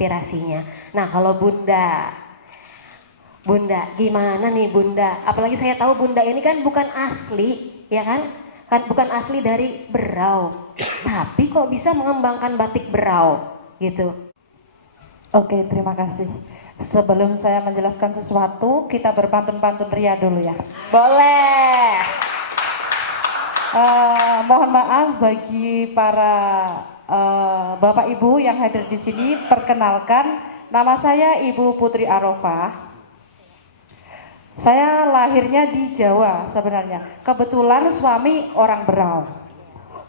inspirasinya. Nah kalau Bunda gimana nih Bunda? Apalagi saya tahu Bunda ini kan bukan asli, ya kan? Kan bukan asli dari Berau, tapi kok bisa mengembangkan batik Berau gitu. Oke, terima kasih. Sebelum saya menjelaskan sesuatu, kita berpantun-pantun ria dulu ya. Boleh. Mohon maaf bagi para Bapak Ibu yang hadir di sini. Perkenalkan, nama saya Ibu Putri Arofah. Saya lahirnya di Jawa sebenarnya. Kebetulan suami orang Berau.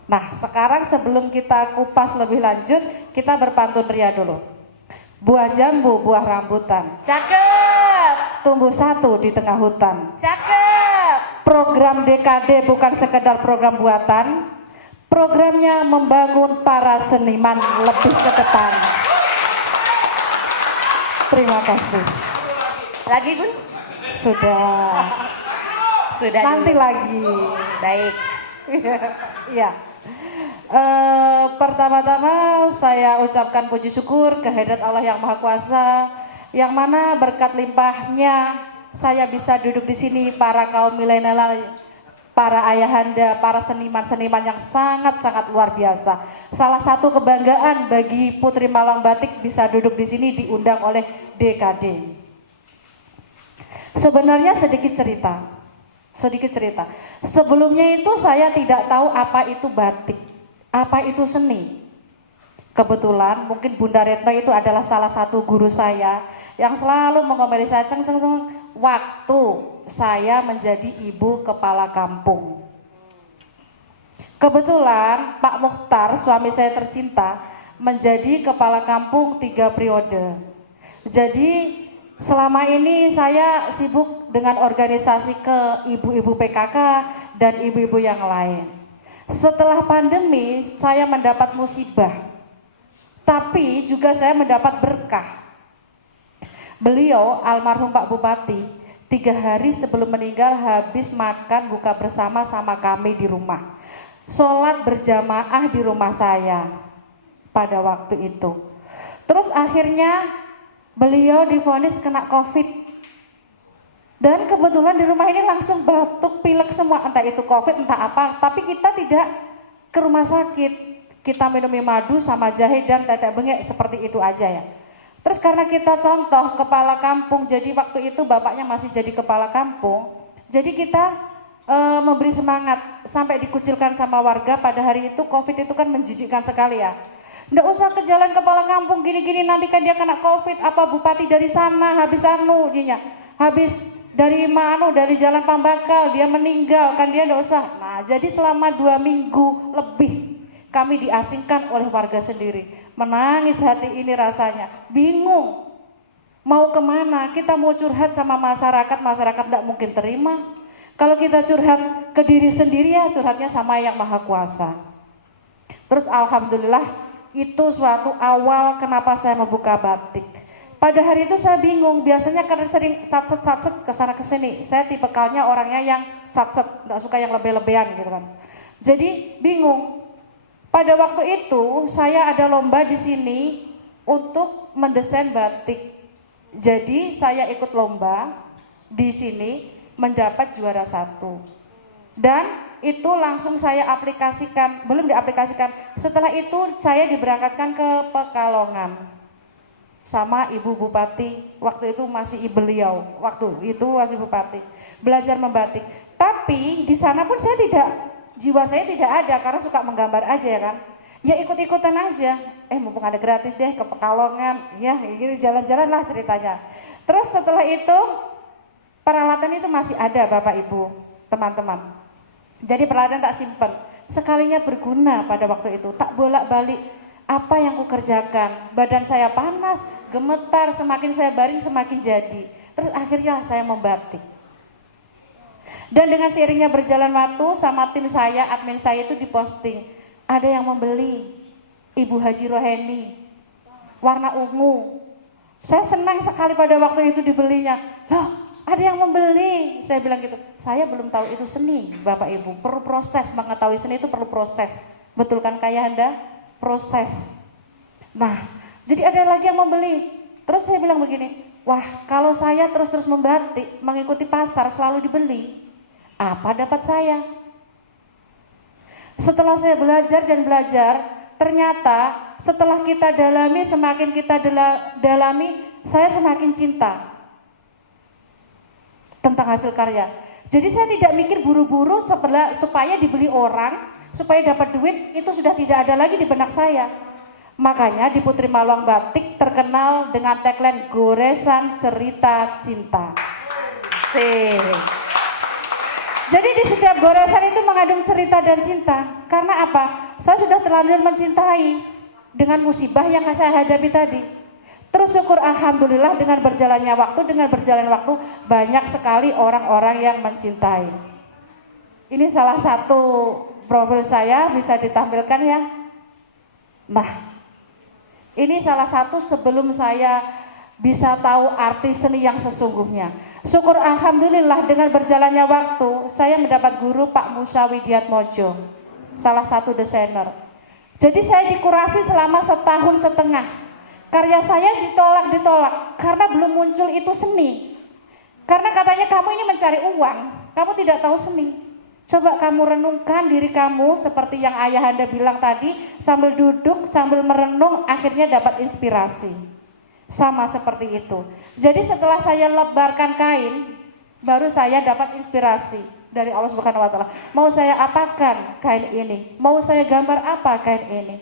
Nah, sekarang sebelum kita kupas lebih lanjut, kita berpantun ria dulu. Buah jambu, buah rambutan. Cakep. Tumbuh satu di tengah hutan. Cakep. Program DKD bukan sekedar program buatan. Programnya membangun para seniman lebih ke depan. Terima kasih. Lagi Bun? Sudah. Nanti dulu. lagi. Baik. Iya. Pertama-tama saya ucapkan puji syukur kehadirat Allah yang Maha Kuasa, yang mana berkat limpahnya saya bisa duduk di sini, para kaum milenial, para ayahanda, para seniman-seniman yang sangat-sangat luar biasa. Salah satu kebanggaan bagi Putri Malang Batik bisa duduk di sini diundang oleh DKD. Sebenarnya sedikit cerita. Sebelumnya itu saya tidak tahu apa itu batik, apa itu seni. Kebetulan mungkin Bunda Retno itu adalah salah satu guru saya yang selalu mengomeli saya waktu saya menjadi ibu kepala kampung. Kebetulan Pak Mukhtar, suami saya tercinta, menjadi kepala kampung 3 periode. Jadi selama ini saya sibuk dengan organisasi ke ibu-ibu PKK dan ibu-ibu yang lain. Setelah pandemi saya mendapat musibah, tapi juga saya mendapat berkah. Beliau almarhum Pak Bupati 3 hari sebelum meninggal habis makan buka bersama sama kami di rumah. Sholat berjamaah di rumah saya pada waktu itu. Terus akhirnya beliau divonis kena COVID. Dan kebetulan di rumah ini langsung batuk, pilek semua, entah itu COVID, entah apa. Tapi kita tidak ke rumah sakit. Kita minum madu sama jahe dan tetek bengek, seperti itu aja ya. Terus karena kita contoh kepala kampung, jadi waktu itu bapaknya masih jadi kepala kampung. Jadi kita memberi semangat sampai dikucilkan sama warga. Pada hari itu COVID itu kan menjijikkan sekali ya. Nggak usah ke jalan kepala kampung gini-gini, nanti kan dia kena COVID. Apa bupati dari sana habis habis dari dari jalan Pambakal dia meninggal, kan dia nggak usah. Nah jadi selama 2 minggu lebih kami diasingkan oleh warga sendiri. Menangis hati ini rasanya, bingung mau kemana. Kita mau curhat sama masyarakat nggak mungkin terima. Kalau kita curhat ke diri sendiri ya curhatnya sama yang Maha Kuasa. Terus alhamdulillah itu suatu awal kenapa saya membuka batik. Pada hari itu saya bingung, biasanya karena sering satset kesana kesini. Saya tipikalnya orangnya yang satset, nggak suka yang lebih-lebihan gitu kan. Jadi bingung. Pada waktu itu saya ada lomba di sini untuk mendesain batik. Jadi saya ikut lomba di sini mendapat juara 1. Dan itu langsung saya aplikasikan, belum diaplikasikan. Setelah itu saya diberangkatkan ke Pekalongan sama Ibu Bupati, waktu itu masih beliau, waktu itu masih Bupati, belajar membatik. Tapi di sana pun jiwa saya tidak ada karena suka menggambar aja ya kan. Ya ikut-ikutan aja. Mumpung ada gratis deh ke Pekalongan, ya ini jalan-jalan lah ceritanya. Terus setelah itu peralatan itu masih ada Bapak Ibu, teman-teman. Jadi peralatan tak simpen, sekalinya berguna pada waktu itu, tak bolak-balik. Apa yang kukerjakan, badan saya panas, gemetar, semakin saya baring semakin jadi. Terus akhirnya saya membatik. Dan dengan seiringnya berjalan waktu sama tim saya, admin saya itu diposting. Ada yang membeli, Ibu Haji Roheni, warna ungu. Saya senang sekali pada waktu itu dibelinya. Loh, ada yang membeli, saya bilang gitu. Saya belum tahu itu seni, Bapak Ibu. Perlu proses, mengetahui seni itu perlu proses. Betul kan Kayah Anda? Proses. Nah, Jadi ada lagi yang mau beli. Terus saya bilang begini, wah kalau saya terus-terus membatik, mengikuti pasar selalu dibeli, apa dapat saya? Setelah saya belajar dan belajar, ternyata setelah kita dalami, semakin kita dalami, saya semakin cinta tentang hasil karya. Jadi saya tidak mikir buru-buru supaya dibeli orang, supaya dapat duit, itu sudah tidak ada lagi di benak saya. Makanya di Putri Maluang Batik terkenal dengan tagline goresan cerita cinta. Jadi di setiap goresan itu mengandung cerita dan cinta. Karena apa? Saya sudah terlanjur mencintai dengan musibah yang saya hadapi tadi. Terus syukur alhamdulillah dengan berjalannya waktu banyak sekali orang-orang yang mencintai. Ini salah satu profil saya, bisa ditampilkan ya. Nah, ini salah satu sebelum saya bisa tahu arti seni yang sesungguhnya. Syukur alhamdulillah dengan berjalannya waktu, saya mendapat guru Pak Musa Widiatmojo, salah satu desainer. Jadi saya dikurasi selama 1,5 tahun. Karya saya ditolak karena belum muncul itu seni. Karena katanya kamu ini mencari uang, kamu tidak tahu seni. Coba kamu renungkan diri kamu seperti yang ayahanda bilang tadi, sambil duduk, sambil merenung, akhirnya dapat inspirasi. Sama seperti itu. Jadi setelah saya lebarkan kain, baru saya dapat inspirasi dari Allah Subhanahu wa taala. Mau saya apakan kain ini? Mau saya gambar apa kain ini?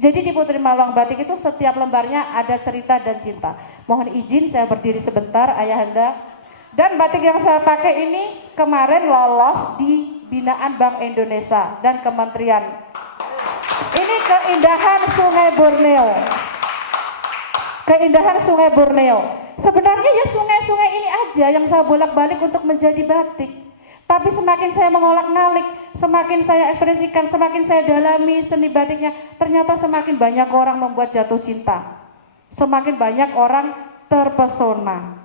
Jadi di Putri Maluang Batik itu setiap lembarnya ada cerita dan cinta. Mohon izin saya berdiri sebentar ayahanda. Dan batik yang saya pakai ini kemarin lolos di binaan Bank Indonesia dan Kementerian. Ini keindahan Sungai Borneo. Keindahan Sungai Borneo. Sebenarnya ya sungai-sungai ini aja yang saya bolak-balik untuk menjadi batik. Tapi semakin saya mengolak-ngalik, semakin saya ekspresikan, semakin saya dalami seni batiknya, ternyata semakin banyak orang membuat jatuh cinta. Semakin banyak orang terpesona.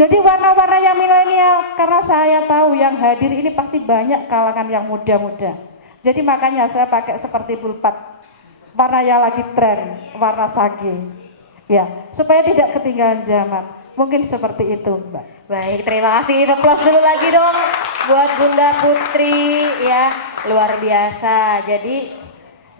Jadi warna-warna yang milenial, karena saya tahu yang hadir ini pasti banyak kalangan yang muda-muda. Jadi makanya saya pakai seperti pulpat, warna yang lagi tren, warna sage. Ya, supaya tidak ketinggalan zaman. Mungkin seperti itu, Mbak. Baik, terima kasih. Applause dulu lagi dong buat Bunda Putri ya, luar biasa. Jadi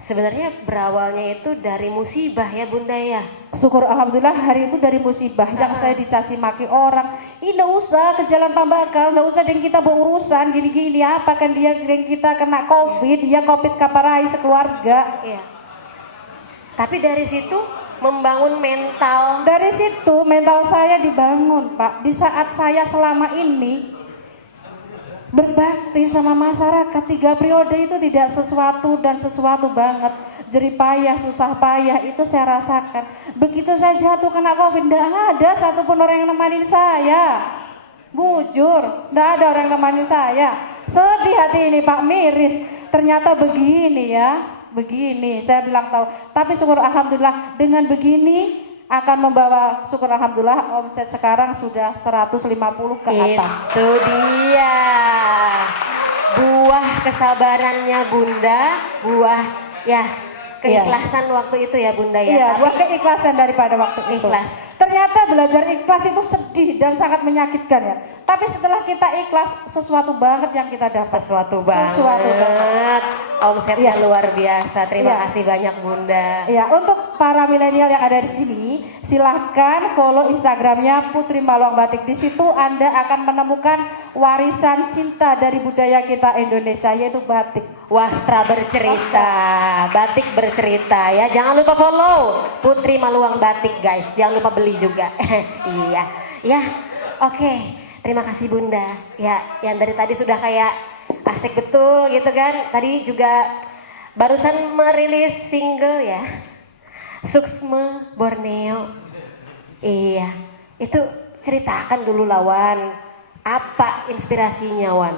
sebenarnya berawalnya itu dari musibah ya Bunda ya. Syukur alhamdulillah hari itu dari musibah yang saya dicaci maki orang. Ini nggak usah ke jalan Pambakal, nggak usah dengan kita berurusan gini-gini apa kan dia dengan kita kena COVID, dia COVID kaparai sekeluarga. Iya. Tapi dari situ membangun mental. Dari situ mental saya dibangun, Pak. Di saat saya selama ini berbakti sama masyarakat 3 periode itu tidak sesuatu dan sesuatu banget. Jerih payah, susah payah itu saya rasakan. Begitu saya jatuh kena COVID, tidak ada satupun orang yang nemenin saya. Bujur, tidak ada orang yang nemenin saya. Sedih hati ini Pak, miris. Ternyata begini ya. Begini, saya bilang tahu. Tapi syukur alhamdulillah dengan begini akan membawa syukur alhamdulillah omset sekarang sudah 150 ke atas. Itu dia. Buah kesabarannya Bunda, buah ya keikhlasan waktu itu ya Bunda ya. Iya, buah keikhlasan daripada waktu itu. Ikhlas. Ternyata belajar ikhlas itu sedih dan sangat menyakitkan ya. Tapi setelah kita ikhlas, sesuatu banget yang kita dapat. Sesuatu banget. Omsetnya luar biasa. Terima kasih banyak Bunda. Ya, untuk para milenial yang ada di sini, silahkan follow Instagramnya Putri Maluang Batik. Di situ Anda akan menemukan warisan cinta dari budaya kita Indonesia, yaitu batik. Wastra bercerita, batik bercerita ya. Jangan lupa follow Putri Maluang Batik guys. Jangan lupa beli juga. Iya, ya. Oke. Terima kasih Bunda. Ya, yang dari tadi sudah kayak asik betul gitu kan. Tadi juga barusan merilis single ya. Suksme Borneo. Iya. Itu ceritakan dulu lawan. Apa inspirasinya Wan?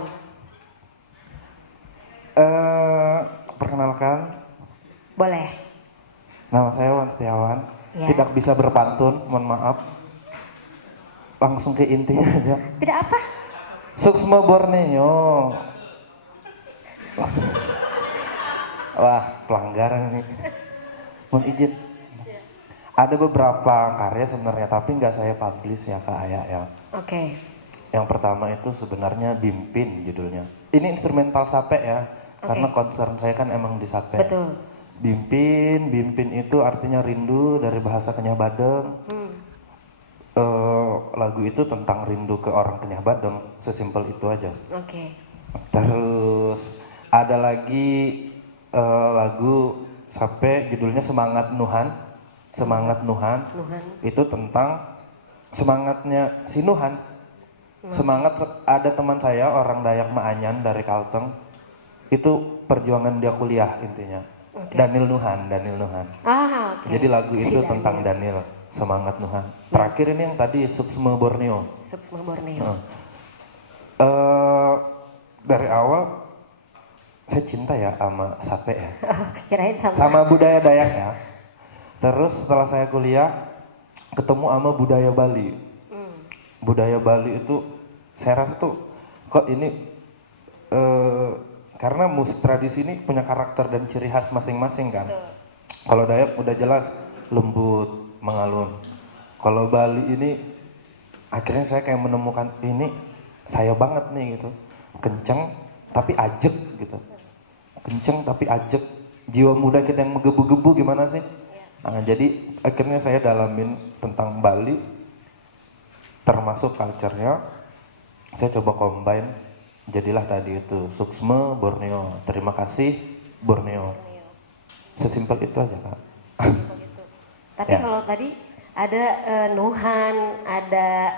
Perkenalkan. Boleh. Nama saya Wan Setiawan. Ya. Tidak bisa berpantun, mohon maaf. Langsung ke intinya aja. Tidak apa? Suksme Borneo. Wah, pelanggaran ini. Mohon izin. Ada beberapa karya sebenarnya, tapi nggak saya publish ya Kak Aya ya. Oke. Yang pertama itu sebenarnya Bimpin judulnya. Ini instrumental sape ya, karena concern saya kan emang di sape. Betul. Bimpin, Bimpin itu artinya rindu dari bahasa Kenyah Badeng. Lagu itu tentang rindu ke orang Kenyah Badeng, sesimpel itu aja. Oke. Terus ada lagi lagu sape judulnya Semangat Nuhan. Semangat Nuhan. Itu tentang semangatnya si Nuhan. Semangat ada teman saya orang Dayak Maanyan dari Kalteng. Itu perjuangan dia kuliah intinya. Daniel Nuhan. Ah, oke. Jadi lagu itu Si tentang Daniel, Semangat Nuhan. Terakhir ini yang tadi Suksma Borneo. Suksma Borneo. Dari awal saya cinta ya sama sape ya. Kirain Sama budaya Dayak ya. Terus setelah saya kuliah ketemu sama budaya Bali. Budaya Bali itu saya rasa tuh kok ini karena musik tradisi ini punya karakter dan ciri khas masing-masing kan. Kalau Dayak udah jelas lembut, mengalun. Kalau Bali ini akhirnya saya kayak menemukan ini saya banget nih gitu. Kenceng tapi ajek gitu. Kenceng tapi ajek. Jiwa muda kita yang menggebu-gebu gimana sih? Nah, jadi akhirnya saya dalamin tentang Bali, termasuk culture-nya. Saya coba combine, jadilah tadi itu Suksma Borneo. Terima kasih Borneo. Sesimpel itu aja Kak. Tapi Ya. kalau tadi ada Nuhan, ada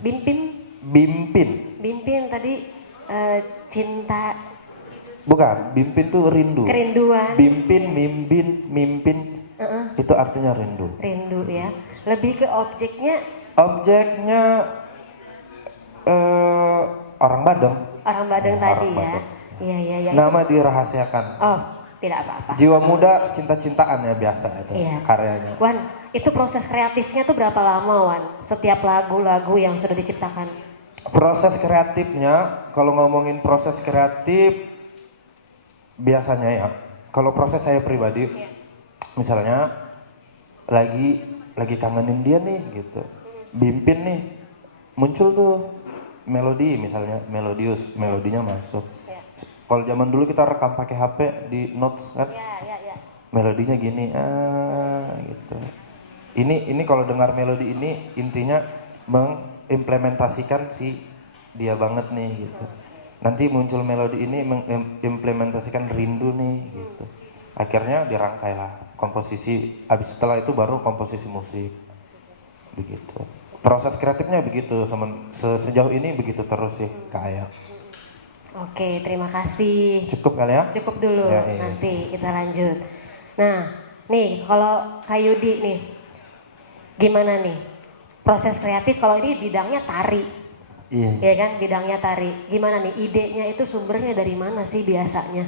Bimpin. Bimpin. Tadi cinta, Bukan, Bimpin tuh rindu. kerinduan. Bimpin, mimpin. Itu artinya rindu. Rindu ya. Lebih ke objeknya Objeknya orang Badeng. orang Badeng Ya, tadi orang ya. Badeng. Iya. Nama dirahasiakan. Oh, tidak apa-apa. Jiwa muda cinta-cintaan ya biasa itu Iya. karyanya. Wan, itu proses kreatifnya tuh berapa lama, Wan? Setiap lagu-lagu yang sudah diciptakan. Proses kreatifnya, kalau ngomongin proses kreatif biasanya ya, kalau proses saya pribadi, misalnya lagi kangenin dia nih gitu, Bimpin nih, muncul tuh melodi misalnya, melodinya masuk. Kalau zaman dulu kita rekam pakai HP di notes kan, melodinya gini, gitu. Ini kalau dengar melodi ini intinya mengimplementasikan si dia banget nih gitu. Nanti muncul melodi ini mengimplementasikan rindu nih gitu. Akhirnya dirangkai lah komposisi. Habis setelah itu baru komposisi musik. Begitu. Proses kreatifnya begitu. Sejauh ini begitu terus sih Kak Aya. Oke, terima kasih. Cukup kali ya? Cukup dulu, Ya, iya. nanti kita lanjut. Nah, nih kalau Kak Yudi nih, gimana nih? Proses kreatif kalau ini bidangnya tari. Iya. Ya kan, bidangnya tari. Gimana nih idenya itu sumbernya dari mana sih biasanya?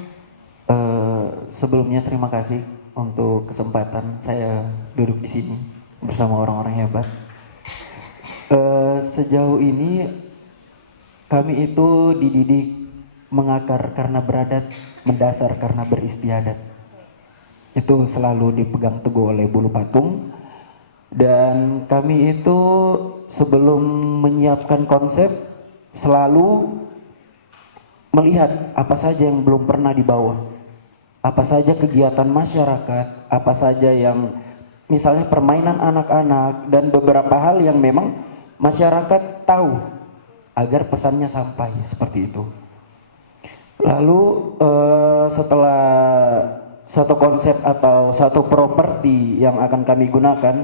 Sebelumnya terima kasih untuk kesempatan saya duduk di sini bersama orang-orang hebat. Sejauh ini kami itu dididik mengakar karena beradat, mendasar karena beristiadat. Itu selalu dipegang teguh oleh bulu patung. Dan kami itu sebelum menyiapkan konsep selalu melihat apa saja yang belum pernah dibawa, apa saja kegiatan masyarakat, apa saja yang misalnya permainan anak-anak dan beberapa hal yang memang masyarakat tahu agar pesannya sampai seperti itu. Lalu setelah satu konsep atau satu properti yang akan kami gunakan,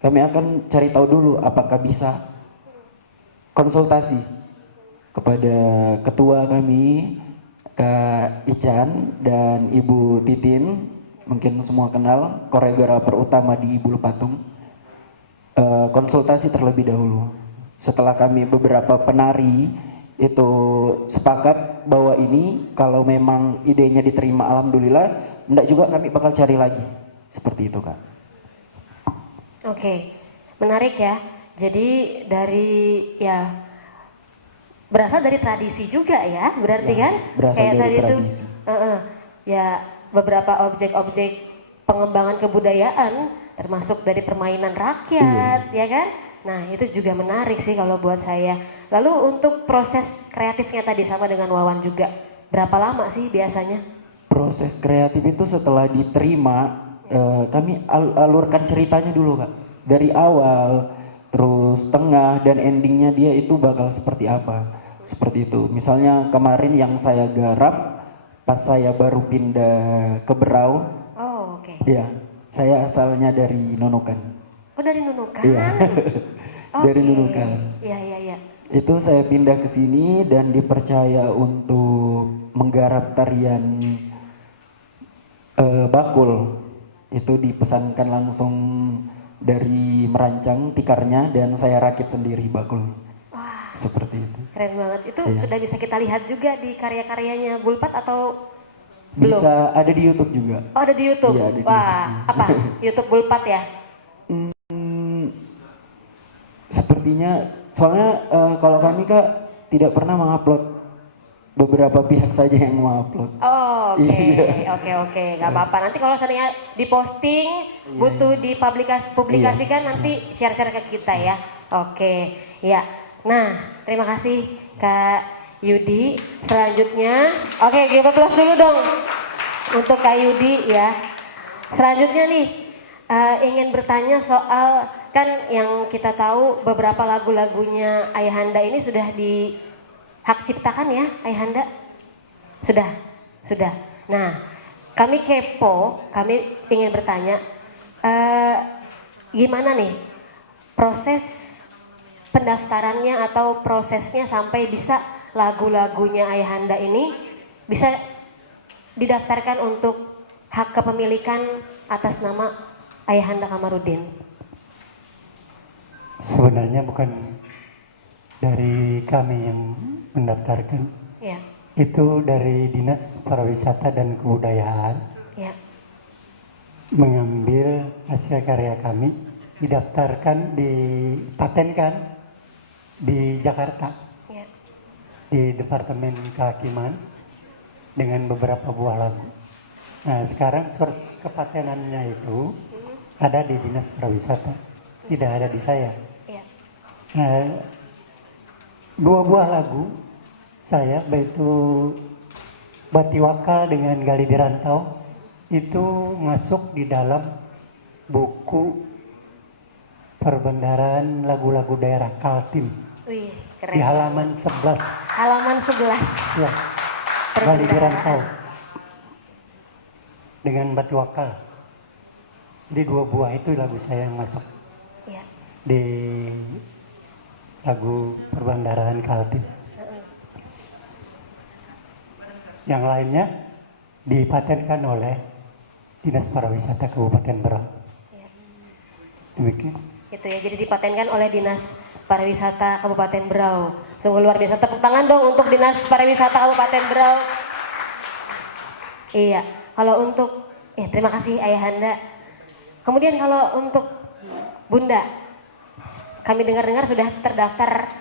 kami akan cari tahu dulu apakah bisa konsultasi kepada ketua kami, Kak Ican dan Ibu Titin, mungkin semua kenal, koreografer utama di Bulu Patung. Konsultasi terlebih dahulu. Setelah kami beberapa penari itu sepakat bahwa ini kalau memang idenya diterima, alhamdulillah, enggak juga kami bakal cari lagi. Seperti itu Kak. Oke, menarik ya. Jadi dari berasal dari tradisi juga ya, berarti Ya, kan? berasal Kayak dari tadi itu, tradisi. ya beberapa objek-objek pengembangan kebudayaan termasuk dari permainan rakyat, ya kan? Nah, itu juga menarik sih kalau buat saya. Lalu untuk proses kreatifnya tadi sama dengan Wawan juga, berapa lama sih biasanya? Proses kreatif itu setelah diterima, kami alurkan ceritanya dulu Kak. Dari awal, terus tengah dan endingnya dia itu bakal seperti apa. Seperti itu. Misalnya kemarin yang saya garap, pas saya baru pindah ke Berau, Oh, oke. ya saya asalnya dari Nunukan. Oh, dari Nunukan. Iya. Dari Oke. Nunukan. Iya, iya, iya. Itu saya pindah ke sini dan dipercaya untuk menggarap tarian bakul. Itu dipesankan langsung dari merancang tikarnya dan saya rakit sendiri bakul. Wah, Seperti itu. keren banget. Itu Iya. sudah bisa kita lihat juga di karya-karyanya Bulpat atau belum? Bisa ada di YouTube juga. Oh, ada di YouTube. Iya, ada di Wah, YouTube. apa? YouTube Bulpat ya? Sepertinya soalnya kalau kami Kak tidak pernah mengupload, beberapa pihak saja yang mengupload. Oh, oke, Iya. oke, nggak apa-apa. Nanti kalau seandainya diposting, butuh dipublikasikan, nanti share-share ke kita ya. Oke, ya. Nah, terima kasih Kak Yudi. Selanjutnya, oke, give applause dulu dong untuk Kak Yudi ya. Selanjutnya nih, ingin bertanya soal, kan yang kita tahu beberapa lagu-lagunya Ayahanda ini sudah di hak ciptakan ya, Ayahanda? Sudah. Nah, kami kepo, kami ingin bertanya, gimana nih proses pendaftarannya atau prosesnya sampai bisa lagu-lagunya Ayahanda ini bisa didaftarkan untuk hak kepemilikan atas nama Ayahanda Kamarudin? Sebenarnya bukan dari kami yang mendaftarkan, Ya, itu dari Dinas Pariwisata dan Kebudayaan ya, mengambil hasil karya kami, didaftarkan, dipatenkan di Jakarta, ya. di Departemen Kehakiman dengan beberapa buah lagu. Nah, sekarang surat kepatenannya itu ada di Dinas Pariwisata, tidak ada di saya. Ya. Nah, dua buah lagu saya, yaitu Batiwaka dengan Gali di Rantau, itu masuk di dalam buku perbendaharaan lagu-lagu daerah Kaltim Wih, keren. di halaman 11. Halaman 11. Ya, Gali di Rantau dengan Batiwaka. Di dua buah itu lagu saya yang masuk Ya. di lagu perbendaharaan Kaltim. Yang lainnya dipatenkan oleh Dinas Pariwisata Kabupaten Berau. Ya. Demikian. Gitu ya, jadi dipatenkan oleh Dinas Pariwisata Kabupaten Berau. Sungguh luar biasa, tepuk tangan dong untuk Dinas Pariwisata Kabupaten Berau. Iya, kalau untuk, ya terima kasih Ayahanda. Kemudian kalau untuk Bunda, kami dengar-dengar sudah terdaftar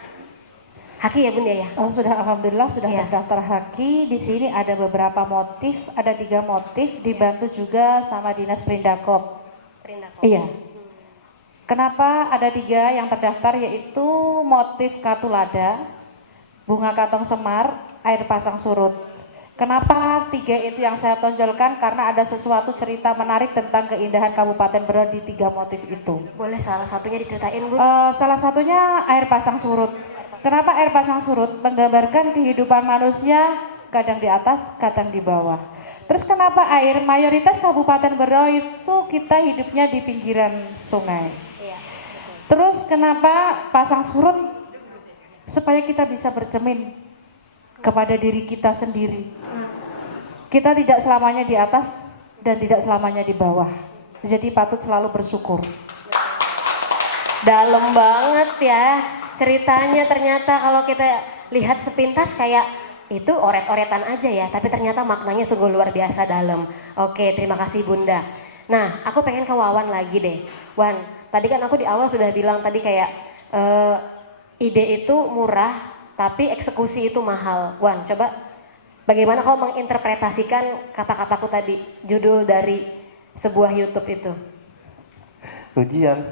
Haki ya Bunda ya? Oh, sudah, alhamdulillah sudah Iya. terdaftar Haki. Di sini ada beberapa motif, ada 3 motif, dibantu juga sama Dinas Perindakop. Perindakop. Iya. Kenapa ada 3 yang terdaftar, yaitu motif Katulada, bunga kantong semar, air pasang surut. Kenapa 3 itu yang saya tonjolkan? Karena ada sesuatu cerita menarik tentang keindahan Kabupaten Berau di 3 motif itu. Boleh salah satunya diceritain Bun? Salah satunya air pasang surut. Kenapa air pasang surut? Menggambarkan kehidupan manusia kadang di atas, kadang di bawah. Terus kenapa air? Mayoritas Kabupaten Berau itu kita hidupnya di pinggiran sungai. Iya. Terus kenapa pasang surut? Supaya kita bisa bercermin kepada diri kita sendiri. Kita tidak selamanya di atas dan tidak selamanya di bawah. Jadi patut selalu bersyukur. Dalam banget ya ceritanya, ternyata kalau kita lihat sepintas kayak itu oret-oretan aja ya, tapi ternyata maknanya sungguh luar biasa dalam. Oke, terima kasih Bunda. Nah, aku pengen ke Wawan lagi deh. Wan, tadi kan aku di awal sudah bilang tadi kayak ide itu murah, tapi eksekusi itu mahal. Wan, coba bagaimana kau menginterpretasikan kata-kataku tadi, judul dari sebuah YouTube itu? Ujian.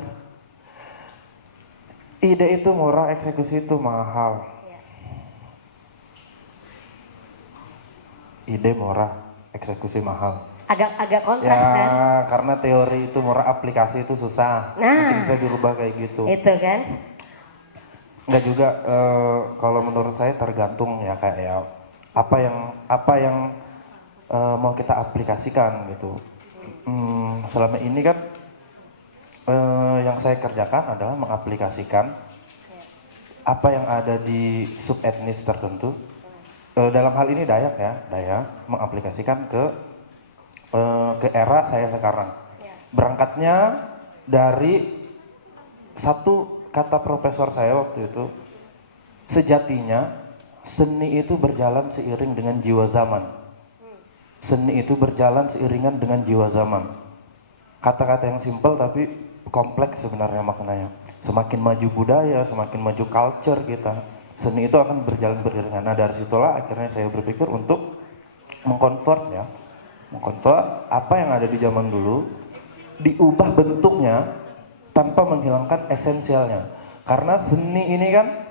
Ide itu murah, eksekusi itu mahal. Ide murah, eksekusi mahal. Agak kontras Ya, kan? karena teori itu murah, aplikasi itu susah. Nah. Mungkin bisa dirubah kayak gitu. Itu kan? Enggak juga, kalau menurut saya tergantung ya kayak ya apa yang mau kita aplikasikan gitu. Selama ini kan yang saya kerjakan adalah mengaplikasikan apa yang ada di subetnis tertentu. Dalam hal ini Dayak ya, Dayak mengaplikasikan ke era saya sekarang. Berangkatnya dari satu kata profesor saya waktu itu, sejatinya seni itu berjalan seiring dengan jiwa zaman. Seni itu berjalan seiringan dengan jiwa zaman. Kata-kata yang simpel tapi kompleks sebenarnya maknanya. Semakin maju budaya, semakin maju culture kita, seni itu akan berjalan beriringan. Nah dari situlah akhirnya saya berpikir untuk mengkonvert apa yang ada di zaman dulu, diubah bentuknya tanpa menghilangkan esensialnya. Karena seni ini kan,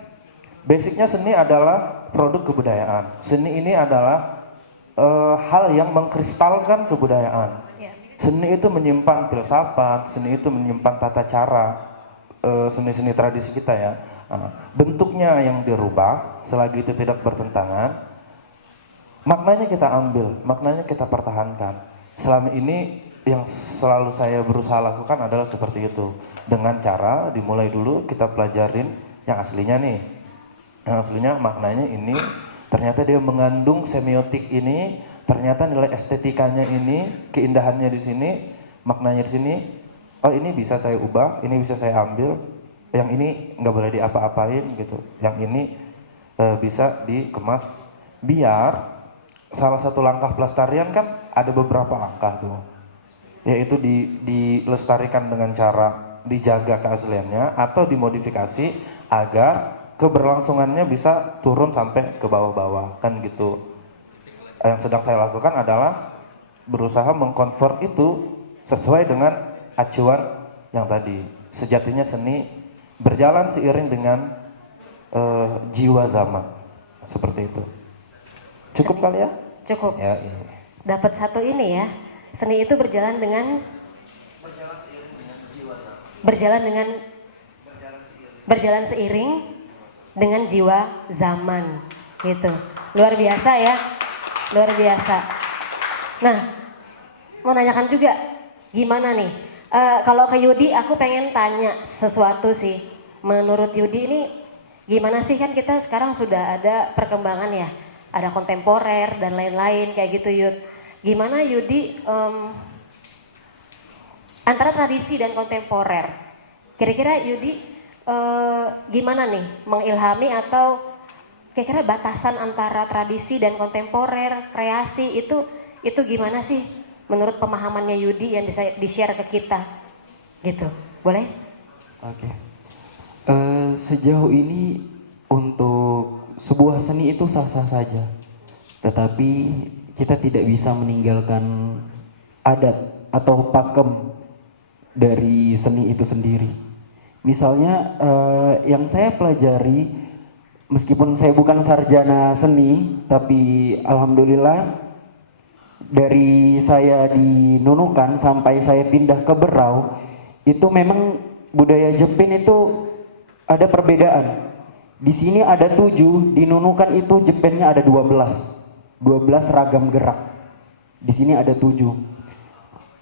basicnya seni adalah produk kebudayaan. Seni ini adalah hal yang mengkristalkan kebudayaan. Seni itu menyimpan filsafat, seni itu menyimpan tata cara, seni-seni tradisi kita ya. Bentuknya yang dirubah, selagi itu tidak bertentangan, maknanya kita ambil, maknanya kita pertahankan. Selama ini yang selalu saya berusaha lakukan adalah seperti itu. Dengan cara dimulai dulu kita pelajarin yang aslinya nih. Yang aslinya maknanya ini, ternyata dia mengandung semiotik ini, ternyata nilai estetikanya ini, keindahannya di sini, maknanya di sini. Oh ini bisa saya ubah, ini bisa saya ambil, yang ini nggak boleh diapa-apain gitu. Yang ini bisa dikemas biar salah satu langkah pelestarian kan ada beberapa langkah tuh, yaitu dilestarikan dengan cara dijaga keasliannya atau dimodifikasi agar keberlangsungannya bisa turun sampai ke bawah-bawah kan gitu. Yang sedang saya lakukan adalah berusaha mengkonvert itu sesuai dengan acuan yang tadi. Sejatinya seni berjalan seiring dengan jiwa zaman, seperti itu. Cukup kali ya? Cukup. Ya, iya. Dapat satu ini ya. Seni itu berjalan seiring dengan jiwa zaman gitu. Luar biasa ya. Luar biasa. Nah, mau nanyakan juga gimana nih? Kalau ke Yudi aku pengen tanya sesuatu sih. Menurut Yudi ini gimana sih, kan kita sekarang sudah ada perkembangan ya. Ada kontemporer dan lain-lain kayak gitu Yud. Gimana Yudi antara tradisi dan kontemporer? Kira-kira Yudi gimana nih mengilhami atau kira-kira batasan antara tradisi dan kontemporer, kreasi itu gimana sih menurut pemahamannya Yudi yang bisa di-share ke kita? Gitu. Boleh? Oke. Sejauh ini untuk sebuah seni itu sah-sah saja, tetapi kita tidak bisa meninggalkan adat atau pakem dari seni itu sendiri. Misalnya yang saya pelajari, meskipun saya bukan sarjana seni, tapi alhamdulillah dari saya di Nunukan sampai saya pindah ke Berau, itu memang budaya Jepin itu ada perbedaan. Di sini ada 7, di Nunukan itu Jepennya ada 12 ragam gerak. Di sini ada 7.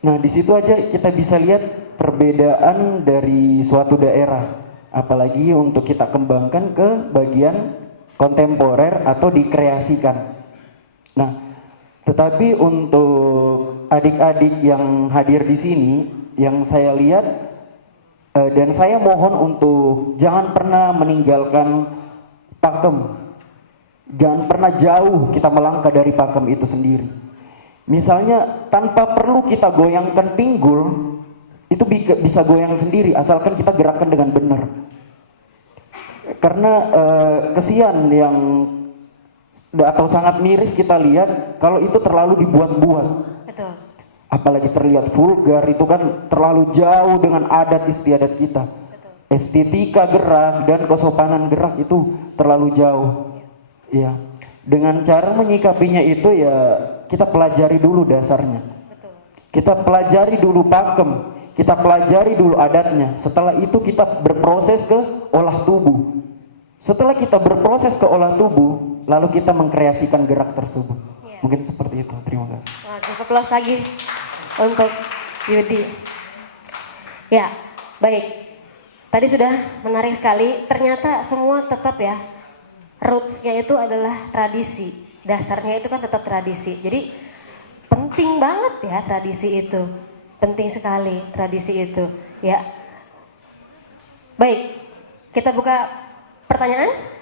Nah, di situ aja kita bisa lihat perbedaan dari suatu daerah. Apalagi untuk kita kembangkan ke bagian kontemporer atau dikreasikan. Nah, tetapi untuk adik-adik yang hadir di sini, yang saya lihat dan saya mohon untuk jangan pernah meninggalkan pakem. Jangan pernah jauh kita melangkah dari pakem itu sendiri. Misalnya tanpa perlu kita goyangkan pinggul, itu bisa goyang sendiri asalkan kita gerakkan dengan benar. Karena kesian yang atau sangat miris kita lihat kalau itu terlalu dibuat-buat. Betul. apalagi terlihat vulgar, itu kan terlalu jauh dengan adat istiadat kita. Estetika gerak dan kesopanan gerak itu terlalu jauh. Ya, dengan cara menyikapinya itu ya kita pelajari dulu dasarnya. Kita pelajari dulu pakem, kita pelajari dulu adatnya. Setelah itu kita berproses ke olah tubuh. Setelah kita berproses ke olah tubuh, lalu kita mengkreasikan gerak tersebut. Mungkin seperti itu. Terima kasih. Wah, cukup plus lagi untuk Yudi. Ya, baik. Tadi sudah menarik sekali. Ternyata semua tetap ya, rootsnya itu adalah tradisi. Dasarnya itu kan tetap tradisi. Jadi penting banget ya tradisi itu. Penting sekali tradisi itu. Ya. Baik, kita buka pertanyaan?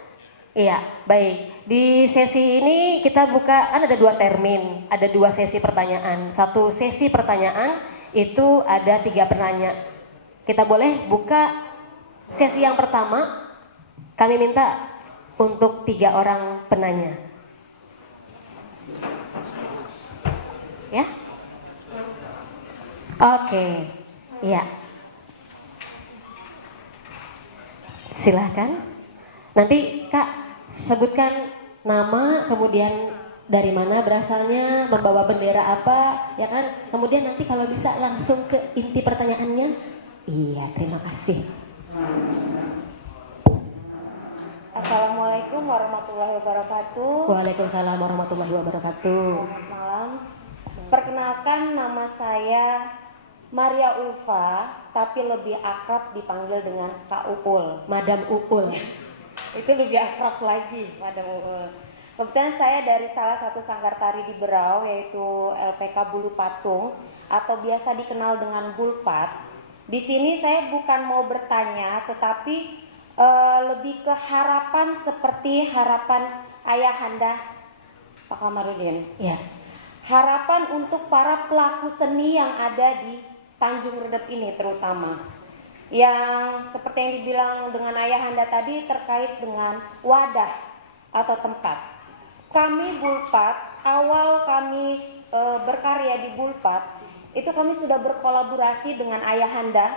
Iya, baik. Di sesi ini kita buka, kan ada 2 termin, ada 2 sesi pertanyaan. Satu sesi pertanyaan itu ada 3 penanya. Kita boleh buka sesi yang pertama. Kami minta untuk 3 orang penanya. Ya? Oke, iya. Silahkan. Nanti Kak sebutkan nama, kemudian dari mana berasalnya, membawa bendera apa, ya kan? Kemudian nanti kalau bisa langsung ke inti pertanyaannya. Iya, terima kasih. Assalamualaikum warahmatullahi wabarakatuh. Waalaikumsalam warahmatullahi wabarakatuh. Selamat malam. Perkenalkan, nama saya Maria Ulfa, tapi lebih akrab dipanggil dengan Kak Uul. Madam Uul. Itu lebih akrab lagi, Madam Uul. Kebetulan saya dari salah satu sanggar tari di Berau, yaitu LPK Bulu Patung atau biasa dikenal dengan Bulpat. Di sini saya bukan mau bertanya, tetapi lebih ke harapan seperti harapan Ayahanda Pak Kamarudin. Ya. Harapan untuk para pelaku seni yang ada di Tanjung Redep ini terutama. Yang seperti yang dibilang dengan Ayahanda tadi terkait dengan wadah atau tempat. Kami Bulpat, awal kami berkarya di Bulpat, itu kami sudah berkolaborasi dengan Ayahanda.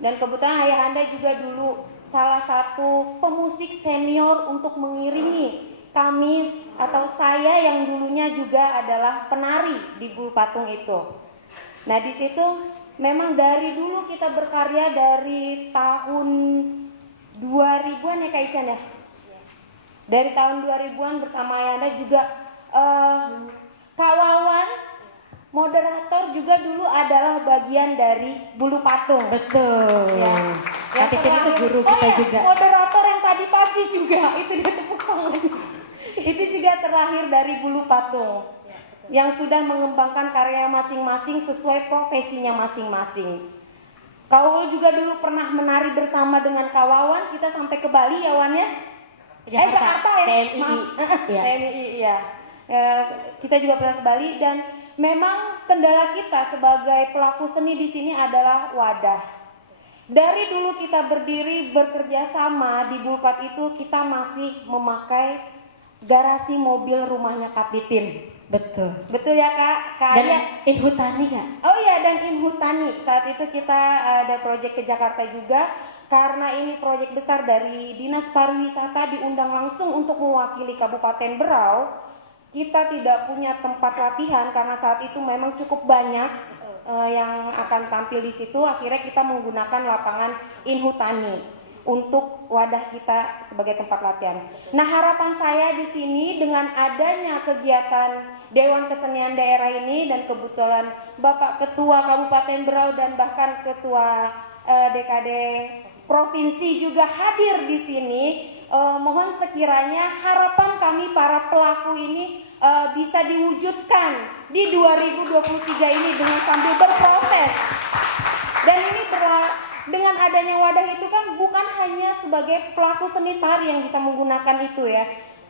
Dan kebetulan Ayahanda juga dulu salah satu pemusik senior untuk mengiringi kami atau saya yang dulunya juga adalah penari di Bulu Patung itu. Nah di situ memang dari dulu kita berkarya dari tahun 2000-an ya Kak Ican ya. Dari tahun 2000-an bersama Ayahanda juga Kak Wawan moderator juga dulu adalah bagian dari Bulu Patung. Betul. Ya. Kak Titin itu guru kita juga. Moderator yang tadi pagi juga itu dia tepuk tangan. Itu juga terlahir dari Bulu Patung. Yang sudah mengembangkan karya masing-masing sesuai profesinya masing-masing. Kak Uul juga dulu pernah menari bersama dengan Kak Wawan, kita sampai ke Bali ya Wan ya? Jakarta ya? TMI. Iya. TMI iya. Kita juga pernah ke Bali dan memang kendala kita sebagai pelaku seni di sini adalah wadah. Dari dulu kita berdiri bekerja sama di Bulpat itu kita masih memakai garasi mobil rumahnya Kak Titin. Betul. Betul ya Kak? Kak Dan Adia? Inhutani Kak. Oh iya, dan Inhutani. Saat itu kita ada proyek ke Jakarta juga. Karena ini proyek besar dari Dinas Pariwisata diundang langsung untuk mewakili Kabupaten Berau. Kita tidak punya tempat latihan karena saat itu memang cukup banyak yang akan tampil di situ. Akhirnya kita menggunakan lapangan Inhutani untuk wadah kita sebagai tempat latihan. Nah, harapan saya di sini dengan adanya kegiatan Dewan Kesenian Daerah ini dan kebetulan Bapak Ketua Kabupaten Berau dan bahkan Ketua DKD Provinsi juga hadir di sini. Mohon sekiranya harapan kami para pelaku ini bisa diwujudkan di 2023 ini dengan sambil berproses. Dan ini dengan adanya wadah itu kan bukan hanya sebagai pelaku seni tari yang bisa menggunakan itu ya.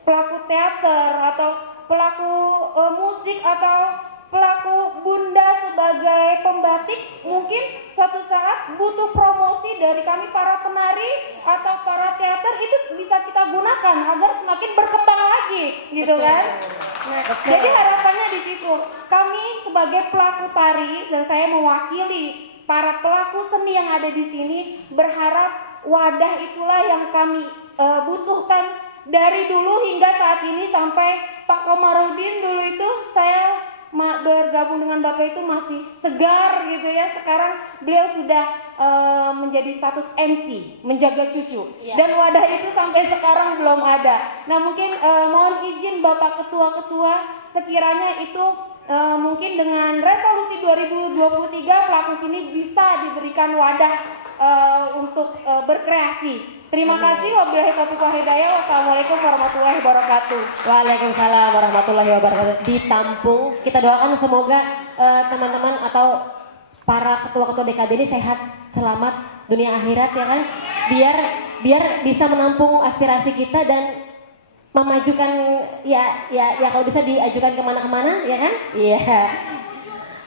Pelaku teater atau pelaku musik atau pelaku bunda sebagai pembatik mungkin suatu saat butuh promosi dari kami para penari atau para teater itu bisa kita gunakan agar semakin berkembang lagi, gitu kan? Nah, jadi harapannya di situ. Kami sebagai pelaku tari dan saya mewakili para pelaku seni yang ada di sini berharap wadah itulah yang kami butuhkan dari dulu hingga saat ini sampai Pak Komarudin dulu itu saya bergabung dengan Bapak itu masih segar gitu ya. Sekarang beliau sudah menjadi status MC, menjaga cucu. Dan wadah itu sampai sekarang belum ada. Nah mungkin mohon izin Bapak Ketua-Ketua, sekiranya itu mungkin dengan resolusi 2023 pelaku sini bisa diberikan wadah untuk berkreasi. Terima kasih. Wabillahi taufiq wal hidayah. Wassalamualaikum warahmatullahi wabarakatuh. Waalaikumsalam warahmatullahi wabarakatuh. Ditampung, kita doakan semoga teman-teman atau para ketua-ketua DKD ini sehat, selamat dunia akhirat ya kan. Biar bisa menampung aspirasi kita dan memajukan ya kalau bisa diajukan kemana-kemana ya kan. Iya.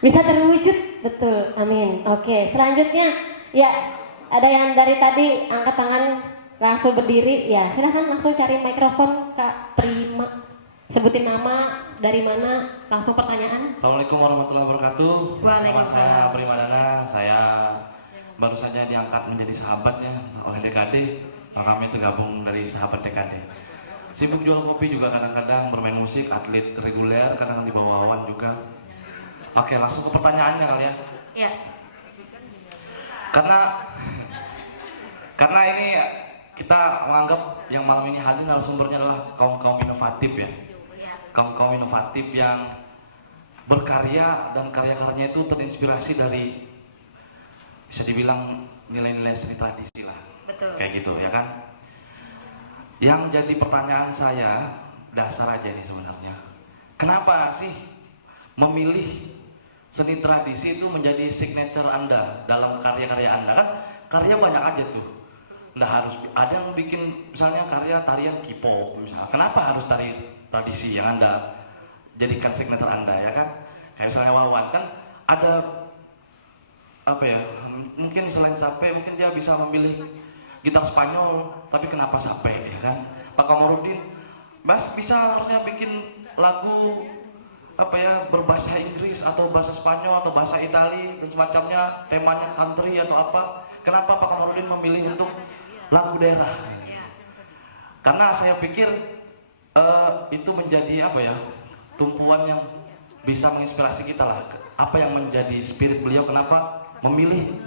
Bisa terwujud, betul. Amin. Oke, selanjutnya ya ada yang dari tadi angkat tangan langsung berdiri, ya silahkan langsung cari mikrofon Kak Prima, sebutin nama, dari mana, langsung pertanyaan. Assalamualaikum warahmatullahi wabarakatuh. Nama saya Primadana, saya baru saja diangkat menjadi sahabat ya oleh DKD. Kami tergabung dari sahabat DKD. Sibuk jual kopi juga kadang-kadang, bermain musik, atlet reguler, kadang di bawah awan juga. Oke, langsung ke pertanyaannya kali ya. Iya. Karena ini kita menganggap yang malam ini hadir narasumbernya adalah kaum inovatif ya. Kaum inovatif yang berkarya dan karya-karyanya itu terinspirasi dari bisa dibilang nilai-nilai seni tradisi lah. Betul. Kayak gitu ya kan. Yang jadi pertanyaan saya dasar aja nih sebenarnya. Kenapa sih memilih seni tradisi itu menjadi signature Anda dalam karya-karya Anda? Kan karya banyak aja tuh. Nggak harus ada yang bikin misalnya karya tarian K-pop misalnya. Kenapa harus tari tradisi yang Anda jadikan signature Anda ya kan? Kayak misalnya Wawan kan ada apa ya? Mungkin selain Sape mungkin dia bisa memilih gitar Spanyol, tapi kenapa Sape ya kan? Pak Komarudin bisa harusnya bikin lagu apa ya berbahasa Inggris atau bahasa Spanyol atau bahasa Itali dan semacamnya, temanya country atau apa. Kenapa Pak Komarudin memilih untuk lagu daerah? Karena saya pikir itu menjadi apa ya, tumpuan yang bisa menginspirasi kita lah. Apa yang menjadi spirit beliau, kenapa memilih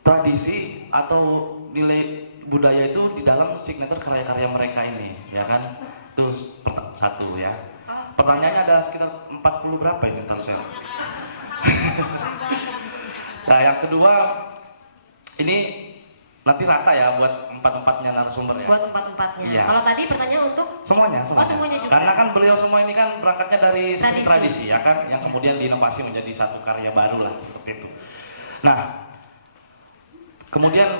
tradisi atau nilai budaya itu di dalam signature karya-karya mereka ini, ya kan? Itu satu ya. Pertanyaannya ada sekitar 40 berapa ini tahu saya. Nah yang kedua, ini nanti rata ya buat empat-empatnya narasumber ya. Buat empat-empatnya. Iya. Kalau tadi pertanyaan untuk Semuanya. semuanya juga. Karena kan beliau semua ini kan berangkatnya dari seni Tradisi. tradisi ya kan, yang kemudian diinovasi menjadi satu karya baru lah seperti itu. Nah, kemudian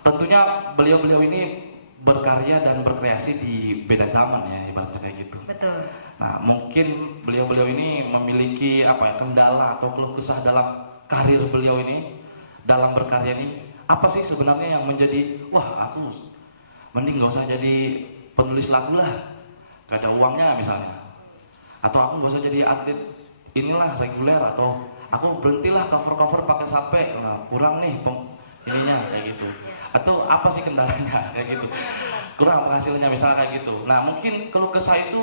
tentunya beliau-beliau ini berkarya dan berkreasi di beda zaman ya, ibaratnya kayak gitu. betul. Nah, mungkin beliau-beliau ini memiliki apa ya, kendala atau keluh kesah dalam karir beliau ini, dalam berkarya ini. Apa sih sebenarnya yang menjadi, wah aku mending gak usah jadi penulis lagu lah, gak ada uangnya misalnya. Atau aku gak usah jadi atlet inilah reguler, atau aku berhentilah cover-cover pakai Sape, nah, kurang nih ininya kayak gitu. Atau apa sih kendalanya kayak gitu, kurang hasilnya misalnya kayak gitu. Nah mungkin keluh kesah itu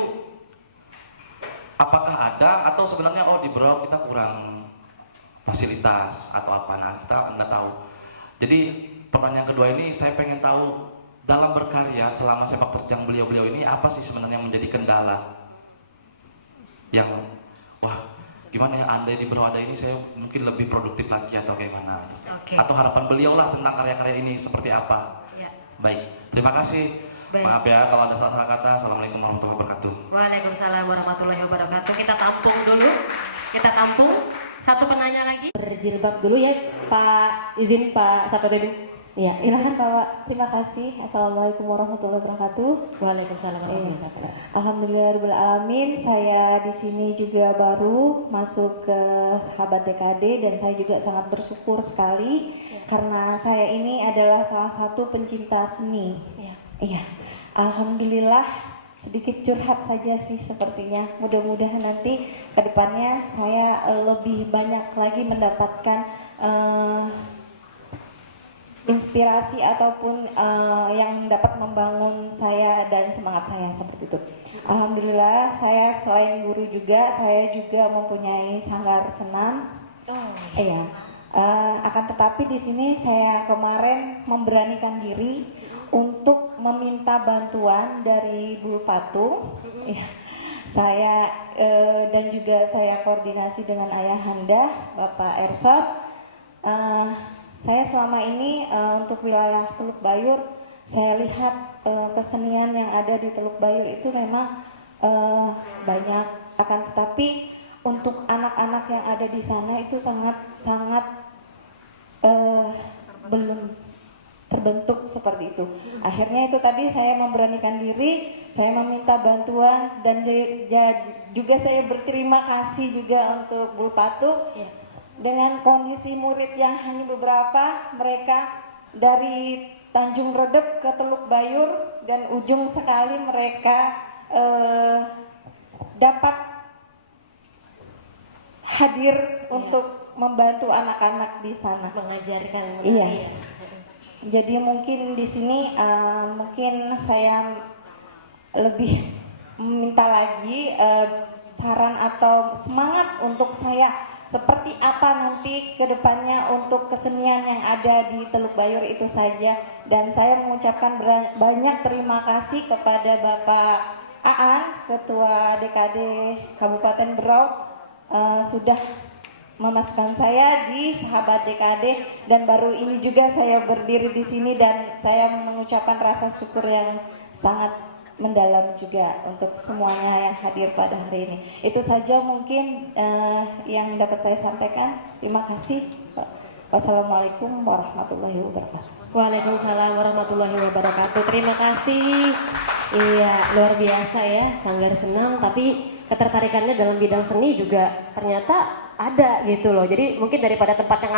apakah ada, atau sebenarnya oh di Berau kita kurang fasilitas atau apa, nah kita nggak tahu. Jadi pertanyaan kedua ini saya pengen tahu, dalam berkarya selama sepak terjang beliau-beliau ini apa sih sebenarnya yang menjadi kendala yang wah gimana ya, andai di Berau ada ini saya mungkin lebih produktif lagi atau kayak mana. Oke. Atau harapan beliau lah tentang karya-karya ini seperti apa. Ya. Baik, terima kasih. Baik. Maaf ya kalau ada salah-salah kata. Assalamualaikum warahmatullahi wabarakatuh. Waalaikumsalam warahmatullahi wabarakatuh. Kita tampung dulu. Kita tampung. Satu penanya lagi. Berjilbab dulu ya, Pak. Izin Pak Sapedin. Iya, Silakan Pak. Terima kasih. Assalamualaikum warahmatullahi wabarakatuh. Waalaikumsalam warahmatullahi wabarakatuh. Alhamdulillahirobbilalamin. Saya di sini juga baru masuk ke Sahabat DKD dan saya juga sangat bersyukur sekali karena saya ini adalah salah satu pencinta seni. Iya. Iya. Alhamdulillah, sedikit curhat saja sih sepertinya. Mudah-mudahan nanti ke depannya saya lebih banyak lagi mendapatkan inspirasi ataupun yang dapat membangun saya dan semangat saya seperti itu. Alhamdulillah, saya selain guru juga, saya juga mempunyai sanggar senam. Oh. Iya. Akan tetapi di sini saya kemarin memberanikan diri untuk meminta bantuan dari Bulu Patung. Iya. Saya dan juga saya koordinasi dengan Ayahanda Bapak Ersot. Saya selama ini untuk wilayah Teluk Bayur, saya lihat kesenian yang ada di Teluk Bayur itu memang banyak. Akan tetapi untuk anak-anak yang ada di sana itu sangat belum terbentuk seperti itu. Akhirnya itu tadi saya memberanikan diri, saya meminta bantuan dan juga saya berterima kasih juga untuk Bulu Patung. Dengan kondisi murid yang hanya beberapa, mereka dari Tanjung Redep ke Teluk Bayur dan ujung sekali mereka dapat hadir untuk membantu anak-anak di sana. Mengajarkan. Iya. Jadi mungkin di sini mungkin saya lebih meminta lagi saran atau semangat untuk saya seperti apa nanti ke depannya untuk kesenian yang ada di Teluk Bayur itu saja. Dan saya mengucapkan banyak terima kasih kepada Bapak Aan, Ketua DKD Kabupaten Berau, sudah memasukkan saya di Sahabat DKD dan baru ini juga saya berdiri di sini dan saya mengucapkan rasa syukur yang sangat mendalam juga untuk semuanya yang hadir pada hari ini. Itu saja mungkin yang dapat saya sampaikan. Terima kasih. Wassalamualaikum warahmatullahi wabarakatuh. Waalaikumsalam warahmatullahi wabarakatuh. Terima kasih. Iya, luar biasa ya, sanggar senam, tapi ketertarikannya dalam bidang seni juga ternyata ada gitu loh. Jadi mungkin daripada tempat yang